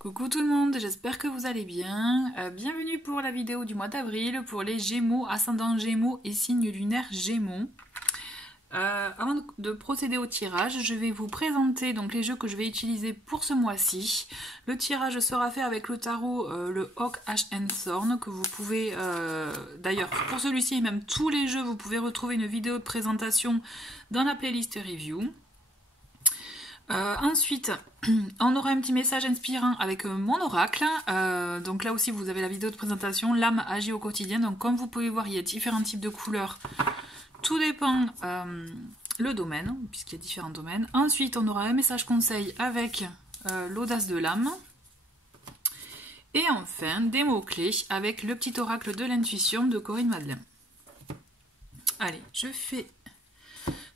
Coucou tout le monde, j'espère que vous allez bien. Bienvenue pour la vidéo du mois d'avril pour les Gémeaux, ascendant Gémeaux et signe lunaire Gémeaux. Avant de procéder au tirage, je vais vous présenter donc les jeux que je vais utiliser pour ce mois-ci. Le tirage sera fait avec le tarot le Hawk HN Thorn que vous pouvez, d'ailleurs pour celui-ci et même tous les jeux, vous pouvez retrouver une vidéo de présentation dans la playlist review. Ensuite, on aura un petit message inspirant avec mon oracle. Donc là aussi, vous avez la vidéo de présentation. L'âme agit au quotidien. Donc comme vous pouvez voir, il y a différents types de couleurs. Tout dépend le domaine, puisqu'il y a différents domaines. Ensuite, on aura un message conseil avec l'audace de l'âme. Et enfin, des mots-clés avec le petit oracle de l'intuition de Corinne Madeleine. Allez, je fais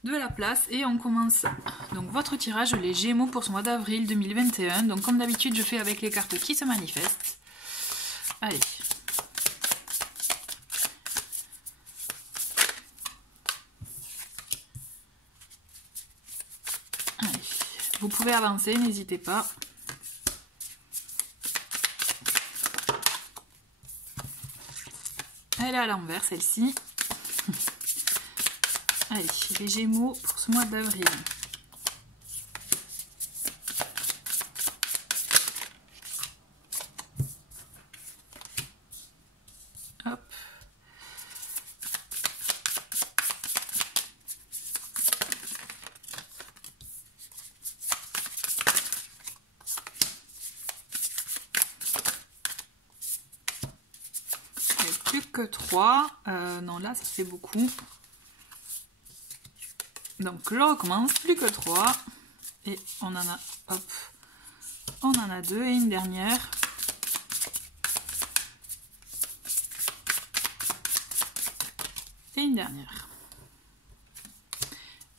de la place et on commence donc votre tirage les Gémeaux pour ce mois d'avril 2021. Donc comme d'habitude je fais avec les cartes qui se manifestent. Allez, vous pouvez avancer, n'hésitez pas. Elle est à l'envers celle-ci. Allez, les Gémeaux pour ce mois d'avril. Hop. Il n'y a plus que 3. Non, là, ça fait beaucoup. Donc je recommence, plus que 3 et on en a, hop, on en a 2 et une dernière. Et une dernière.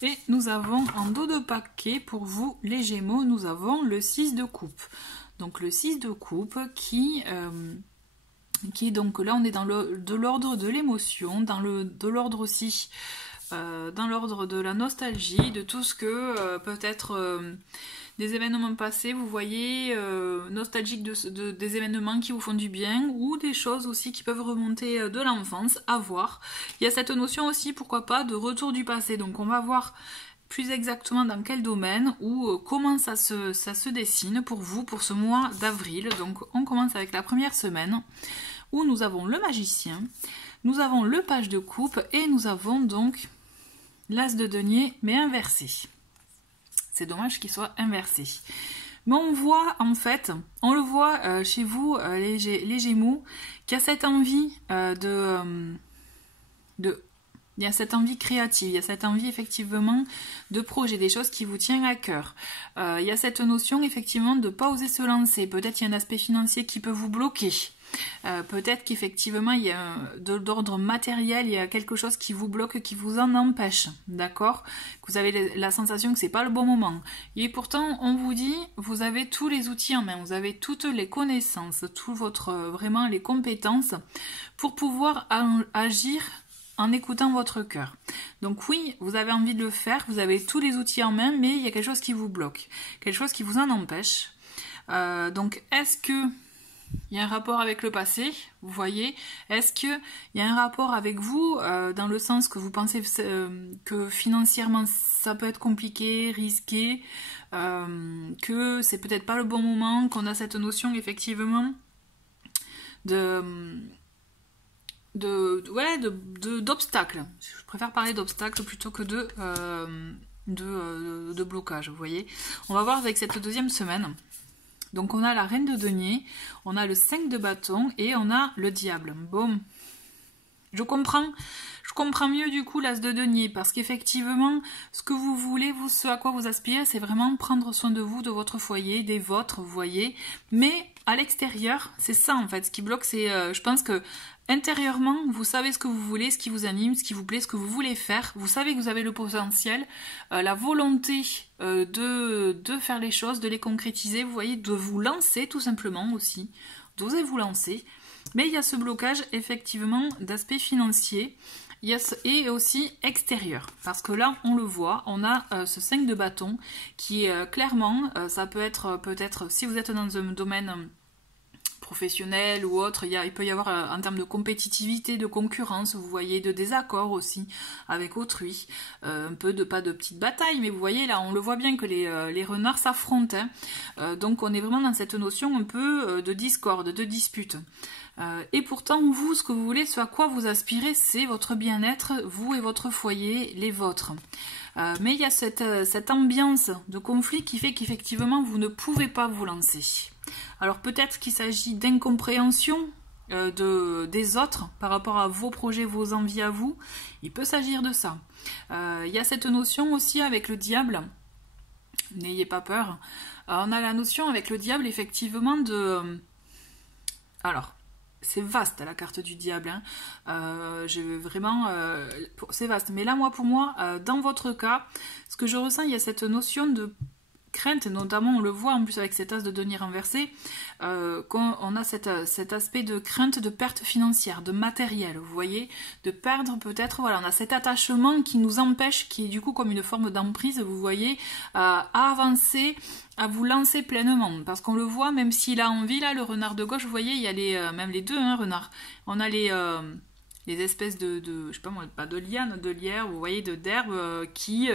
Et nous avons en dos de paquet pour vous les Gémeaux, nous avons le 6 de coupe. Donc le 6 de coupe qui est donc là on est dans de l'ordre de l'émotion, de l'ordre aussi dans l'ordre de la nostalgie, de tout ce que peut-être des événements passés, vous voyez, nostalgique des événements qui vous font du bien, ou des choses aussi qui peuvent remonter de l'enfance, à voir. Il y a cette notion aussi, pourquoi pas, de retour du passé, donc on va voir plus exactement dans quel domaine, ou comment ça se dessine pour vous, pour ce mois d'avril. Donc on commence avec la première semaine, où nous avons le magicien, nous avons le page de coupe, et nous avons donc l'as de denier, mais inversé. C'est dommage qu'il soit inversé. Mais on voit, en fait, on le voit chez vous, les Gémeaux, qu'il y a cette envie il y a cette envie créative, il y a cette envie effectivement de projet, des choses qui vous tiennent à cœur. Il y a cette notion effectivement de ne pas oser se lancer. Peut-être il y a un aspect financier qui peut vous bloquer. Peut-être qu'effectivement il y a d'ordre matériel, il y a quelque chose qui vous bloque, qui vous en empêche, d'accord? Que vous avez la sensation que c'est pas le bon moment. Et pourtant on vous dit, vous avez tous les outils en main, vous avez toutes les connaissances, vraiment les compétences pour pouvoir agir en écoutant votre cœur. Donc oui, vous avez envie de le faire, vous avez tous les outils en main, mais il y a quelque chose qui vous bloque, quelque chose qui vous en empêche. Donc est-ce que il y a un rapport avec le passé, vous voyez? Est-ce qu'il y a un rapport avec vous, dans le sens que vous pensez que financièrement ça peut être compliqué, risqué, que c'est peut-être pas le bon moment, qu'on a cette notion effectivement d'obstacles. Je préfère parler d'obstacles plutôt que de blocage, vous voyez? On va voir avec cette deuxième semaine. Donc on a la reine de denier, on a le 5 de bâton et on a le diable. Bon, je comprends mieux du coup l'as de denier, parce qu'effectivement, ce que vous voulez, ce à quoi vous aspirez, c'est vraiment prendre soin de vous, de votre foyer, des vôtres, vous voyez. Mais à l'extérieur, c'est ça en fait, ce qui bloque, c'est, je pense que intérieurement, vous savez ce que vous voulez, ce qui vous anime, ce qui vous plaît, ce que vous voulez faire. Vous savez que vous avez le potentiel, la volonté de faire les choses, de les concrétiser, vous voyez, de vous lancer tout simplement aussi, d'oser vous lancer. Mais il y a ce blocage effectivement d'aspect financier. et aussi extérieur. Parce que là, on le voit, on a ce 5 de bâton qui clairement, ça peut être peut-être, si vous êtes dans un domaine professionnel ou autre, il peut y avoir en termes de compétitivité, de concurrence, vous voyez, de désaccord aussi avec autrui, un peu de pas de petite bataille, mais vous voyez là, on le voit bien que les renards s'affrontent, hein. Donc on est vraiment dans cette notion un peu de discorde, de dispute. Et pourtant, vous, ce que vous voulez, ce à quoi vous aspirez, c'est votre bien-être, vous et votre foyer, les vôtres. Mais il y a cette ambiance de conflit qui fait qu'effectivement, vous ne pouvez pas vous lancer. Alors peut-être qu'il s'agit d'incompréhension des autres par rapport à vos projets, vos envies à vous. Il peut s'agir de ça. Il y a cette notion aussi avec le diable. N'ayez pas peur. On a la notion avec le diable, effectivement, de... Alors... C'est vaste la carte du diable, hein. C'est vaste. Mais là, pour moi, dans votre cas, ce que je ressens, il y a cette notion de crainte, notamment on le voit en plus avec cet as de denier renversé, qu'on a cet aspect de crainte de perte financière, de matériel, vous voyez, de perdre peut-être, voilà, on a cet attachement qui nous empêche, qui est du coup comme une forme d'emprise, vous voyez, à avancer, à vous lancer pleinement, parce qu'on le voit, même s'il a envie, là, le renard de gauche, vous voyez, il y a même les deux, hein, renards, on a les espèces de, je sais pas moi, pas de lianes, de lierre, vous voyez, d'herbes qui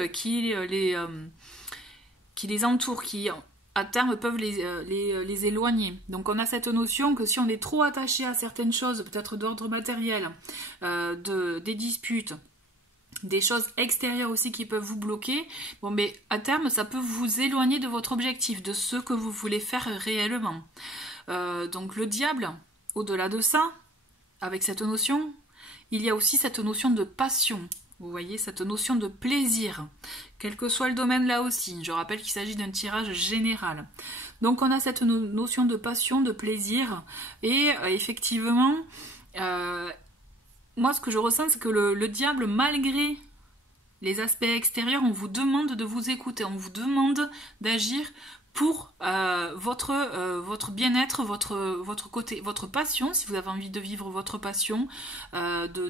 les entourent, qui à terme peuvent les éloigner. Donc on a cette notion que si on est trop attaché à certaines choses, peut-être d'ordre matériel, des disputes, des choses extérieures aussi qui peuvent vous bloquer, bon mais à terme ça peut vous éloigner de votre objectif, de ce que vous voulez faire réellement. Donc le diable, au-delà de ça, avec cette notion, il y a aussi cette notion de passion. Vous voyez, cette notion de plaisir, quel que soit le domaine là aussi. Je rappelle qu'il s'agit d'un tirage général. Donc on a cette notion de passion, de plaisir, et effectivement, moi ce que je ressens, c'est que le diable, malgré les aspects extérieurs, on vous demande de vous écouter, on vous demande d'agir pour votre bien-être, votre côté, votre passion, si vous avez envie de vivre votre passion,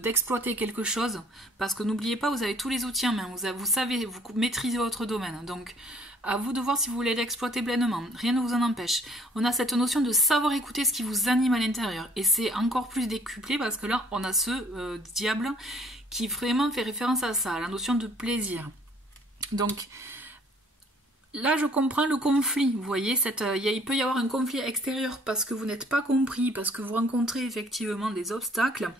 d'exploiter quelque chose, parce que n'oubliez pas, vous avez tous les outils en main, vous savez, vous maîtrisez votre domaine, donc à vous de voir si vous voulez l'exploiter pleinement, rien ne vous en empêche. On a cette notion de savoir écouter ce qui vous anime à l'intérieur, et c'est encore plus décuplé, parce que là, on a ce diable qui vraiment fait référence à ça, à la notion de plaisir. Donc, là, je comprends le conflit, vous voyez, il peut y avoir un conflit extérieur parce que vous n'êtes pas compris, parce que vous rencontrez effectivement des obstacles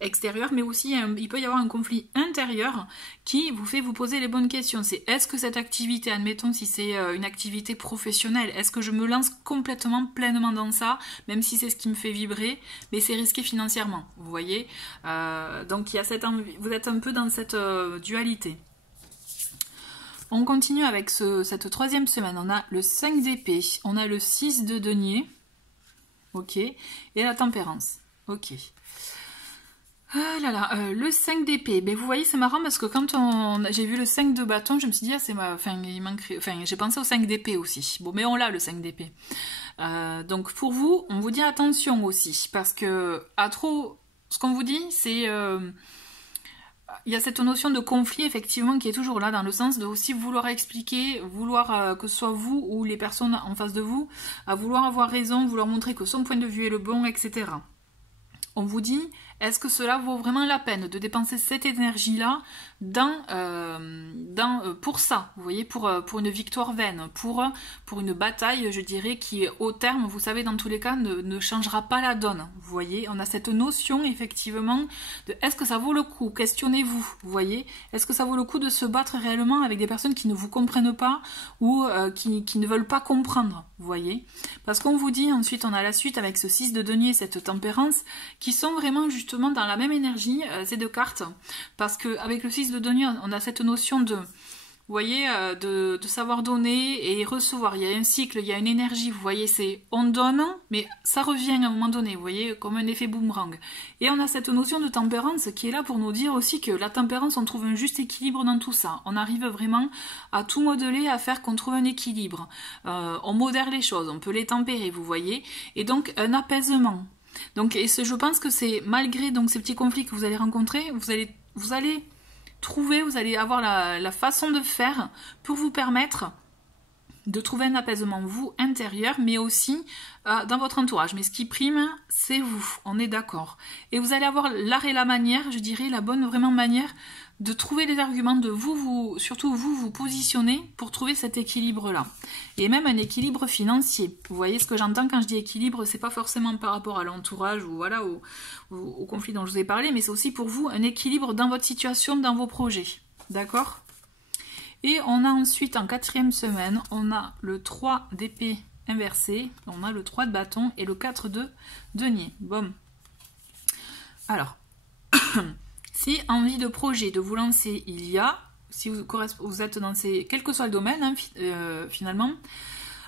extérieurs, mais aussi il peut y avoir un conflit intérieur qui vous fait vous poser les bonnes questions. C'est est-ce que cette activité, admettons si c'est une activité professionnelle, est-ce que je me lance complètement, pleinement dans ça, même si c'est ce qui me fait vibrer, mais c'est risqué financièrement, vous voyez. Donc il y a vous êtes un peu dans cette dualité. On continue avec cette troisième semaine. On a le 5 d'épée, on a le 6 de denier, ok, et la tempérance, ok. Ah là là, le 5 d'épée, ben vous voyez c'est marrant parce que quand j'ai vu le 5 de bâton, je me suis dit, j'ai pensé au 5 d'épée aussi. Bon, mais on l'a le 5 d'épée. Donc pour vous, on vous dit attention aussi, parce que ce qu'on vous dit, c'est... il y a cette notion de conflit effectivement qui est toujours là, dans le sens de aussi vouloir expliquer, vouloir que ce soit vous ou les personnes en face de vous, à vouloir avoir raison, vouloir montrer que son point de vue est le bon, etc. On vous dit, est-ce que cela vaut vraiment la peine de dépenser cette énergie-là pour ça, vous voyez, pour une victoire vaine, pour une bataille, je dirais, qui au terme, vous savez, dans tous les cas, ne changera pas la donne, vous voyez. On a cette notion, effectivement, de est-ce que ça vaut le coup, questionnez-vous, vous voyez, est-ce que ça vaut le coup de se battre réellement avec des personnes qui ne vous comprennent pas ou qui ne veulent pas comprendre, vous voyez. Parce qu'on vous dit, ensuite, on a la suite avec ce 6 de denier, cette tempérance, qui sont vraiment justement dans la même énergie, ces deux cartes, parce qu'avec le 6 de denier, on a cette notion de, vous voyez, de savoir donner et recevoir. Il y a un cycle, il y a une énergie, vous voyez, c'est on donne, mais ça revient à un moment donné, vous voyez, comme un effet boomerang. Et on a cette notion de tempérance qui est là pour nous dire aussi que la tempérance, on trouve un juste équilibre dans tout ça. On arrive vraiment à tout modeler, à faire qu'on trouve un équilibre. On modère les choses, on peut les tempérer, vous voyez, et donc un apaisement. Donc, je pense que c'est malgré donc ces petits conflits que vous allez rencontrer, vous allez trouver, vous allez avoir la façon de faire pour vous permettre de trouver un apaisement, vous, intérieur, mais aussi dans votre entourage. Mais ce qui prime, c'est vous, on est d'accord. Et vous allez avoir l'art et la manière, je dirais, la bonne vraiment manière de trouver les arguments, de surtout vous positionner pour trouver cet équilibre-là. Et même un équilibre financier. Vous voyez ce que j'entends quand je dis équilibre, c'est pas forcément par rapport à l'entourage ou voilà, au conflit dont je vous ai parlé, mais c'est aussi pour vous un équilibre dans votre situation, dans vos projets. D'accord ? Et on a ensuite, en 4e semaine, on a le 3 d'épée inversé, on a le 3 de bâton et le 4 de denier. Bon. Alors, si envie de projet, de vous lancer, il y a, si vous êtes dans quel que soit le domaine, hein, finalement,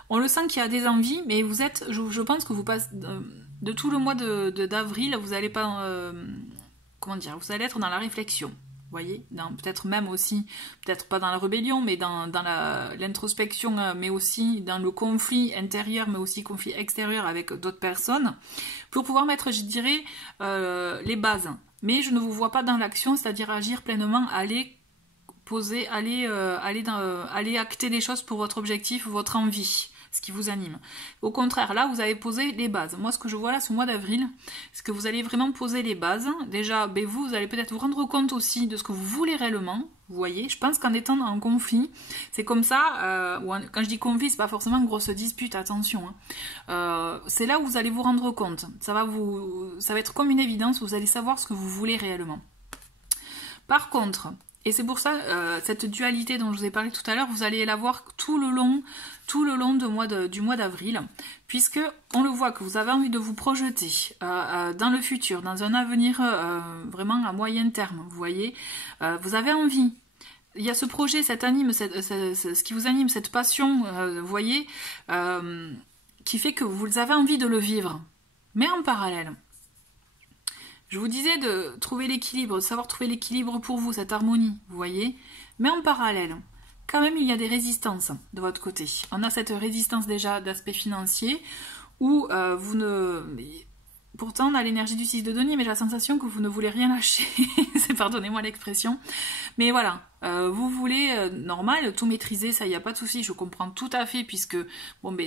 on le sent qu'il y a des envies, mais vous êtes, je pense que vous passez de tout le mois d'avril, vous allez pas, comment dire, vous allez être dans la réflexion. Vous voyez, peut-être même aussi, peut-être pas dans la rébellion, mais dans l'introspection, mais aussi dans le conflit intérieur, mais aussi conflit extérieur avec d'autres personnes, pour pouvoir mettre, je dirais, les bases. Mais je ne vous vois pas dans l'action, c'est-à-dire agir pleinement, aller poser, aller acter des choses pour votre objectif, votre envie, ce qui vous anime. Au contraire, là, vous avez posé les bases. Moi, ce que je vois là, ce mois d'avril, c'est que vous allez vraiment poser les bases. Déjà, vous allez peut-être vous rendre compte aussi de ce que vous voulez réellement. Vous voyez, je pense qu'en étant en conflit, c'est comme ça, quand je dis conflit, c'est pas forcément une grosse dispute, attention. Hein. C'est là où vous allez vous rendre compte. Ça va être comme une évidence, vous allez savoir ce que vous voulez réellement. Par contre, et c'est pour ça, cette dualité dont je vous ai parlé tout à l'heure, vous allez la voir tout le long du mois d'avril, puisque on le voit que vous avez envie de vous projeter dans le futur, dans un avenir vraiment à moyen terme, vous voyez. Vous avez envie, il y a ce projet, ce qui vous anime, cette passion, vous voyez, qui fait que vous avez envie de le vivre. Mais en parallèle, je vous disais de trouver l'équilibre, de savoir trouver l'équilibre pour vous, cette harmonie, vous voyez. Mais en parallèle, quand même, il y a des résistances de votre côté. On a cette résistance déjà d'aspect financier où pourtant, on a l'énergie du 6 de denier, mais j'ai la sensation que vous ne voulez rien lâcher. Pardonnez-moi l'expression. Mais voilà, vous voulez, normal, tout maîtriser, ça, il n'y a pas de souci, je comprends tout à fait, puisque,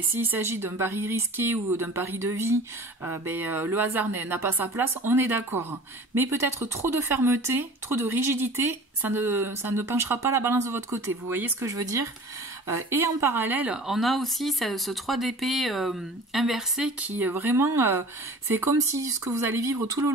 s'il s'agit d'un pari risqué ou d'un pari de vie, le hasard n'a pas sa place, on est d'accord. Mais peut-être trop de fermeté, trop de rigidité, ça ne penchera pas la balance de votre côté. Vous voyez ce que je veux dire ? Et en parallèle, on a aussi ce 3 d'épée inversé qui vraiment, c'est comme si ce que vous allez vivre tout le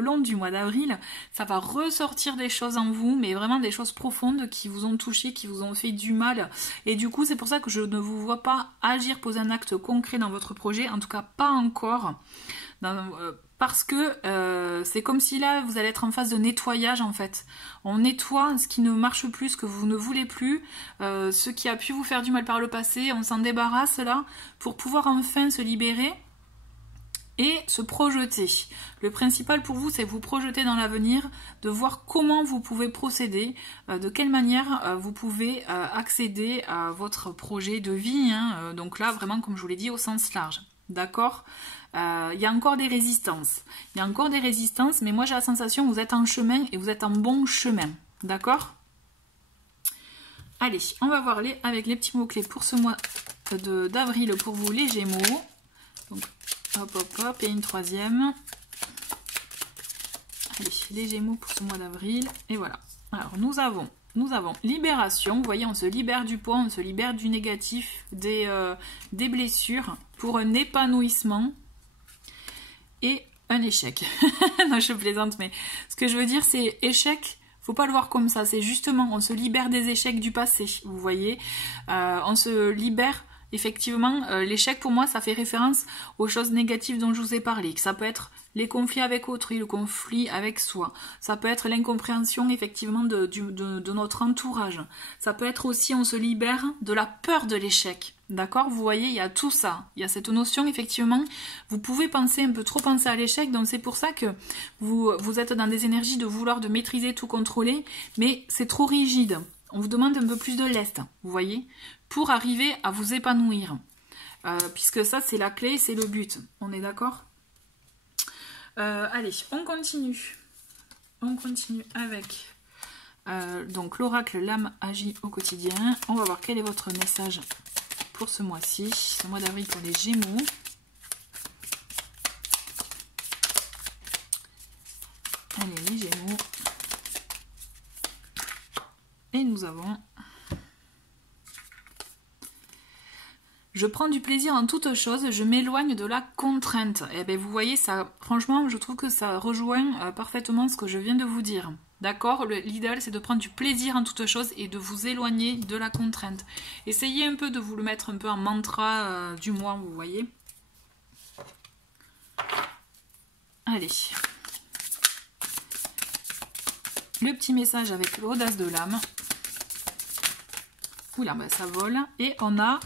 long du mois d'avril, ça va ressortir des choses en vous, mais vraiment des choses profondes qui vous ont touché, qui vous ont fait du mal. Et du coup, c'est pour ça que je ne vous vois pas agir, poser un acte concret dans votre projet, en tout cas pas encore. Parce que c'est comme si là, vous allez être en phase de nettoyage en fait. On nettoie ce qui ne marche plus, ce que vous ne voulez plus, ce qui a pu vous faire du mal par le passé, on s'en débarrasse là, pour pouvoir enfin se libérer et se projeter. Le principal pour vous, c'est vous projeter dans l'avenir, de voir comment vous pouvez procéder, de quelle manière vous pouvez accéder à votre projet de vie. Hein. Donc là, vraiment, comme je vous l'ai dit, au sens large. D'accord ? Il y a encore des résistances. Mais moi j'ai la sensation que vous êtes en chemin et vous êtes en bon chemin. D'accord ? Allez, on va voir avec les petits mots-clés pour ce mois d'avril pour vous, les Gémeaux. Donc, hop, et une troisième. Allez, les Gémeaux pour ce mois d'avril. Et voilà. Alors, nous avons libération. Vous voyez, on se libère du poids, on se libère du négatif, des blessures pour un épanouissement. Et un échec. Non, je plaisante, mais ce que je veux dire, c'est échec, faut pas le voir comme ça. C'est justement, on se libère des échecs du passé, vous voyez. On se libère, effectivement, l'échec pour moi, ça fait référence aux choses négatives dont je vous ai parlé. Ça peut être les conflits avec autrui, le conflit avec soi. Ça peut être l'incompréhension, effectivement, de notre entourage. Ça peut être aussi, on se libère de la peur de l'échec. D'accord, vous voyez, il y a tout ça. Il y a cette notion, effectivement, vous pouvez penser un peu trop penser à l'échec, donc c'est pour ça que vous êtes dans des énergies de vouloir de maîtriser, tout contrôler, mais c'est trop rigide. On vous demande un peu plus de lest, vous voyez, pour arriver à vous épanouir. Puisque ça, c'est la clé, c'est le but. On est d'accord ? Allez, on continue. on continue avec donc l'oracle l'âme agit au quotidien. On va voir quel est votre message pour ce mois-ci, ce mois d'avril pour les Gémeaux. Allez, les Gémeaux. Et nous avons... Je prends du plaisir en toute chose, je m'éloigne de la contrainte. Et bien vous voyez, ça, franchement, je trouve que ça rejoint parfaitement ce que je viens de vous dire. D'accord? L'idéal, c'est de prendre du plaisir en toute chose et de vous éloigner de la contrainte. Essayez un peu de vous le mettre un peu en mantra du mois, vous voyez. Allez. Le petit message avec l'audace de l'âme. Oula, ben ça vole. Et on a...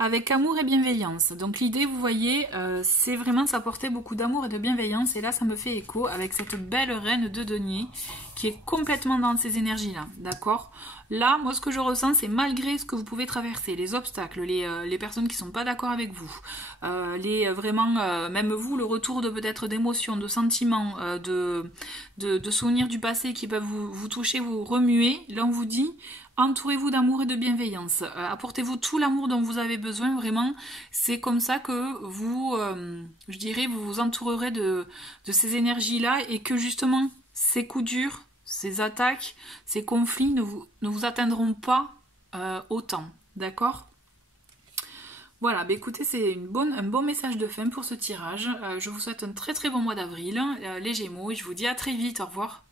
avec amour et bienveillance. Donc l'idée, vous voyez, c'est vraiment de s'apporter beaucoup d'amour et de bienveillance. Et là, ça me fait écho avec cette belle reine de denier qui est complètement dans ces énergies-là. D'accord? Là, moi, ce que je ressens, c'est malgré ce que vous pouvez traverser, les obstacles, les personnes qui ne sont pas d'accord avec vous, même vous, le retour de peut-être d'émotions, de sentiments, de souvenirs du passé qui peuvent vous toucher, vous remuer. Là, on vous dit... entourez-vous d'amour et de bienveillance. Apportez-vous tout l'amour dont vous avez besoin, vraiment. C'est comme ça que vous, je dirais, vous vous entourerez de ces énergies-là et que justement, ces coups durs, ces attaques, ces conflits ne vous atteindront pas autant. D'accord ? Voilà, bah écoutez, c'est un bon message de fin pour ce tirage. Je vous souhaite un très très bon mois d'avril, les Gémeaux, et je vous dis à très vite. Au revoir.